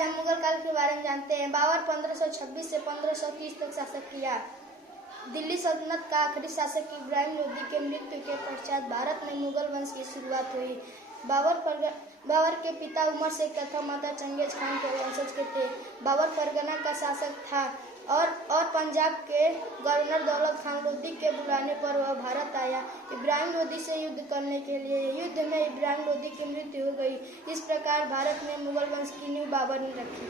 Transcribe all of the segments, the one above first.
आज हम मुगल काल के बारे में जानते हैं। बाबर 1526 से 1530 तक शासक किया। दिल्ली सल्तनत का आखिरी शासक इब्राहिम लोदी के मृत्यु के पश्चात भारत में मुगल वंश की शुरुआत हुई। बाबर के पिता उमर शेख तथा माता चंगेज खान के वंशज के थे। बाबर परगना का शासक था और पंजाब के गवर्नर दौलत खान लोदी के बुलाने पर वह भारत आया इब्राहिम लोदी से युद्ध करने के लिए। युद्ध में इब्राहिम लोदी की मृत्यु हो गई। इस प्रकार भारत में मुगल वंश की नींव बाबर ने रखी।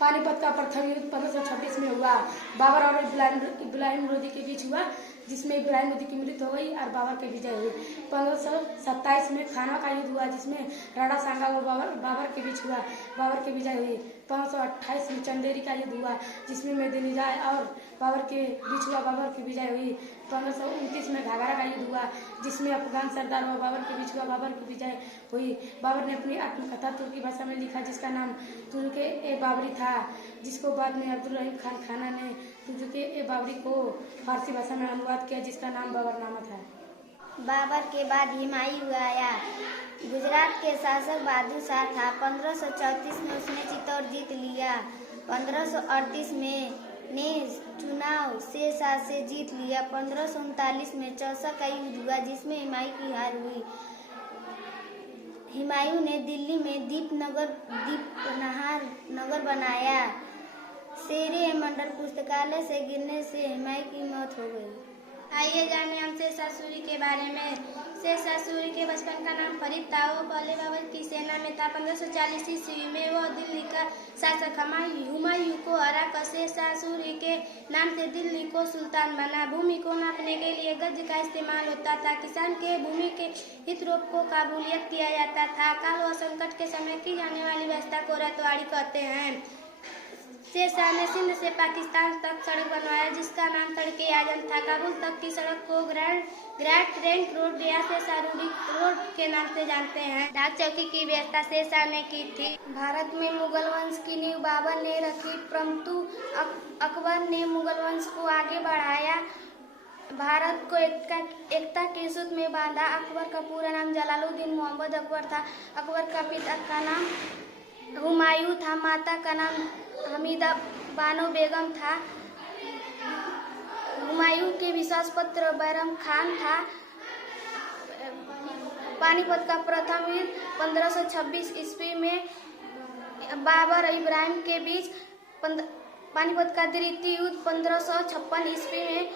पानीपत का प्रथम युद्ध 1526 में हुआ। बाबर और इब्राहिम लोदी के बीच हुआ, जिसमें इब्राहिम लोदी की मृत्यु हो गई और बाबर की विजय हुई। 1527 में खानवा का युद्ध हुआ, जिसमें राणा सांगा और बाबर के बीच हुआ। बाबर की विजय हुई। 1528 में चंदेरी का युद्ध हुआ, जिसमें मेदिनी राय और बाबर के बीच हुआ। बाबर की विजय हुई। 1529 में घाघरा का युद्ध हुआ, जिसमें अफगान सरदार और बाबर के बीच हुआ। बाबर की विजय हुई। बाबर ने अपनी आत्मकथा तुर्की भाषा में लिखा, जिसका नाम तुर्के ए बाबरी था, जिसको बाद में अब्दुल रहीम खान खाना ने तुर्के ए बाबरी को फारसी भाषा में अनुवाद किया, जिसका नाम बाबरनामा था। बाबर के बाद हुमायूं आया। गुजरात के शासक बहादुर शाह था। 1534 में उसने चित्तौड़ जीत लिया। 1538 में ने चुनाव शेर शाह से जीत लिया। 1539 में चौसा का युद्ध हुआ, जिसमें हुमायूं की हार हुई। हुमायूं ने दिल्ली में दीपनहार नगर बनाया। शेरे मंडल पुस्तकालय से गिरने से हुमायूं की मौत हो गई। आइए जाने हम शेर शाह सूरी के बारे में। शेर शाह सूरी के बचपन का नाम फरीद था। वो पहले बाबर की सेना में था। 1540 ईस्वी में वो दिल्ली का शासक हुमायूं को हरा कर शेर शाह सूरी के नाम से दिल्ली को सुल्तान बना। भूमि को नापने के लिए गज का इस्तेमाल होता था। किसान के भूमि के हितरोप को काबूलियत किया जाता था। काल व संकट के समय की जाने वाली व्यवस्था को रतवाड़ी कहते हैं। शेर शाह ने सिंध से पाकिस्तान तक सड़क बनवाया, जिसका नाम सड़क आजम था। काबुल तक की सड़क को ग्रैंड ट्रंक रोड या शेर शाह रोड के नाम से जानते हैं। डाक चौकी की व्यवस्था शेर शाह ने की थी। भारत में मुगल वंश की नींव बाबर ने रखी, परंतु अकबर ने मुगल वंश को आगे बढ़ाया। भारत को एकता के सूत्र में बांधा। अकबर का पूरा नाम जलालुद्दीन मोहम्मद अकबर था। अकबर का पिता का नाम हुमायूं था। माता का नाम हमीदा बानो बेगम था। हुमायूं के विश्वास पत्र बैरम खान था। पानीपत का प्रथम युद्ध 1526 ईस्वी में बाबर और इब्राहिम के बीच। पानीपत का द्वितीय युद्ध 1556 ईस्वी में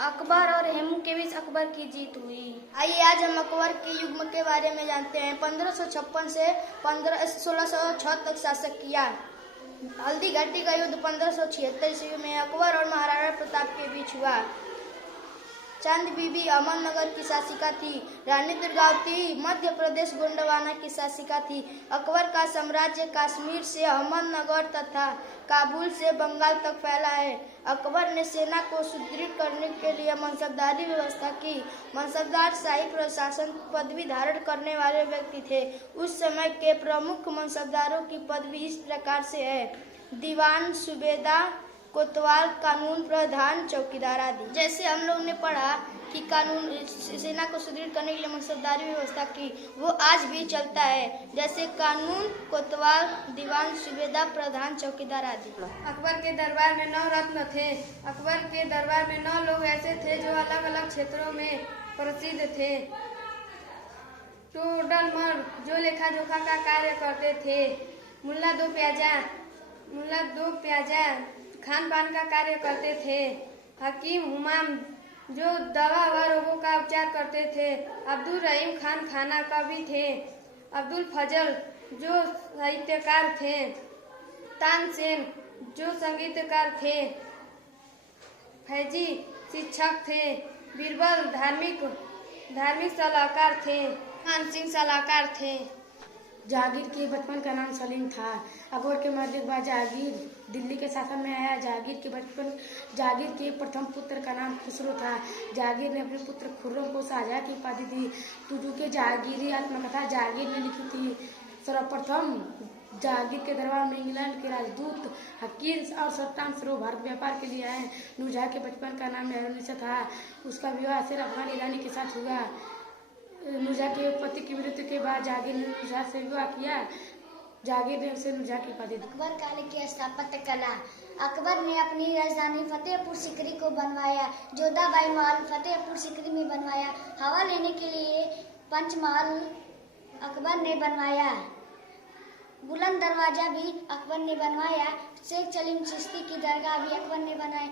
अकबर और हेमू के बीच अकबर की जीत हुई। आइए आज हम अकबर के युग के बारे में जानते हैं। 1556 से 1606 तक शासक किया। हल्दी घाटी का युद्ध 1576 ईस्वी में अकबर और महाराणा प्रताप के बीच हुआ। चांद बीबी अहमदनगर की शासिका थी। रानी दुर्गावती मध्य प्रदेश गोंडवाना की शासिका थी। अकबर का साम्राज्य कश्मीर से अहमदनगर तथा काबुल से बंगाल तक फैला है। अकबर ने सेना को सुदृढ़ करने के लिए मनसबदारी व्यवस्था की। मनसबदार शाही प्रशासन पदवी धारण करने वाले व्यक्ति थे। उस समय के प्रमुख मनसबदारों की पदवी इस प्रकार से है: दीवान, सूबेदार, कोतवाल, कानून प्रधान, चौकीदार आदि। जैसे हम लोग ने पढ़ा कि कानून सेना को सुदृढ़ करने के लिए मनसबदारी व्यवस्था की, वो आज भी चलता है। जैसे कानून, कोतवाल, दीवान, सूबेदार, प्रधान, चौकीदार आदि। अकबर के दरबार में 9 रत्न थे। अकबर के दरबार में 9 लोग ऐसे थे जो अलग अलग क्षेत्रों में प्रसिद्ध थे। टोडरमल जो लेखा जोखा का कार्य करते थे। मुल्ला दो प्याजा खान पान का कार्य करते थे। हकीम हुमाम जो दवा व रोगों का उपचार करते थे। अब्दुल रहीम खान खाना कवि थे। अब्दुल फजल जो साहित्यकार थे। तानसेन जो संगीतकार थे। फैजी शिक्षक थे। बीरबल धार्मिक सलाहकार थे। खान सिंह सलाहकार थे। जहांगीर के बचपन का नाम सलीम था। अकबर के मरने के बाद जहांगीर दिल्ली के शासन में आया। जहांगीर के प्रथम पुत्र का नाम खुसरो था। जहांगीर ने अपने पुत्र खुर्रम को शाहजहां की उपाधि दी। तुजुके जहांगीरी आत्मकथा जहांगीर ने लिखी थी। सर्वप्रथम जहांगीर के दरबार में इंग्लैंड के राजदूत हकीर और सल्तान सरो भारत व्यापार के लिए आए। नूरजहां के बचपन का नाम मेहरुन्निसा था। उसका विवाह शेर अफगान ईरानी के साथ हुआ। नूरजहां के पति की मृत्यु के बाद जहांगीर ने नूरजहां से विवाह किया। जागीरदार से जाके कृपा दे। अकबर काल की स्थापत्य कला। अकबर ने अपनी राजधानी फतेहपुर सीकरी को बनवाया। जोधाबाई महल फतेहपुर सीकरी में बनवाया। हवा लेने के लिए पंचमहल अकबर ने बनवाया। बुलंद दरवाजा भी अकबर ने बनवाया। शेख सलीम चिश्ती की दरगाह भी अकबर ने बनाया।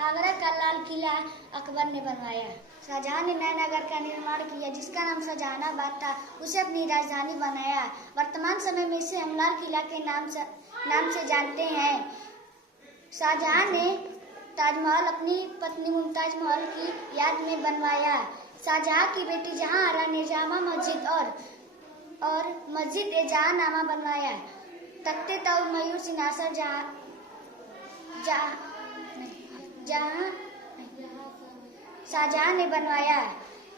आगरा का लाल किला अकबर ने बनवाया। शाहजहां ने नए नगर का निर्माण किया जिसका नाम शाहजहानाबाद था। उसे अपनी राजधानी बनाया। वर्तमान समय में इसे हम लाल किला के नाम से जानते हैं। शाहजहां ने ताजमहल अपनी पत्नी मुमताज महल की याद में बनवाया। शाहजहां की बेटी जहांआरा ने जामा मस्जिद और मस्जिद ए जहांनामा बनवाया। तख्ते तौल मयूर सिंहासन शाहजहां ने बनवाया।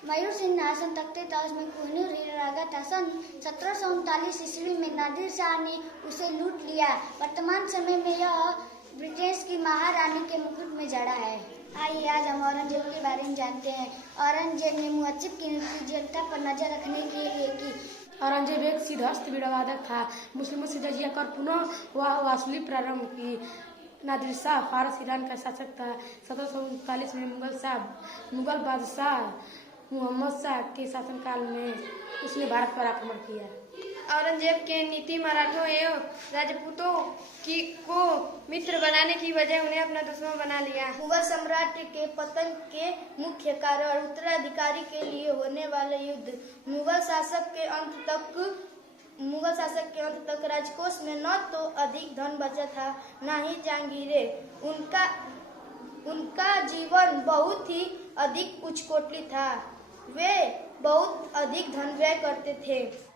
मयूर सिंहासन तख्ते ताज में कोहिनूर हीरा लगा था। सन 1739 ईस्वी में नादिर शाह ने उसे लूट लिया। वर्तमान समय में यह ब्रिटेन की महारानी के मुकुट में जड़ा है। आइए आज हम औरंगजेब के बारे में जानते हैं। औरंगजेब ने मुअज्जिब की नियुक्ति जनता पर नजर रखने के लिए की। औरंगजेब एक सिद्धहस्त वीणा था। मुस्लिमों से जजिया कर पुनः वसूली प्रारंभ की। नादिर शाह फारस ईरान का शासक था। 1739 में मुगल बादशाह मोहम्मद शाह के शासनकाल में उसने भारत पर आक्रमण किया। औरंगजेब के नीति मराठों एवं राजपूतों को मित्र बनाने की बजाय उन्हें अपना दुश्मन बना लिया। मुगल साम्राज्य के पतन के मुख्य कारण उत्तराधिकारी के लिए होने वाले युद्ध। मुगल शासक के अंत तक राजकोष में न तो अधिक धन बचा था न ही जागीरें। उनका जीवन बहुत ही अधिक उच्च कोटि था। वे बहुत अधिक धन व्यय करते थे।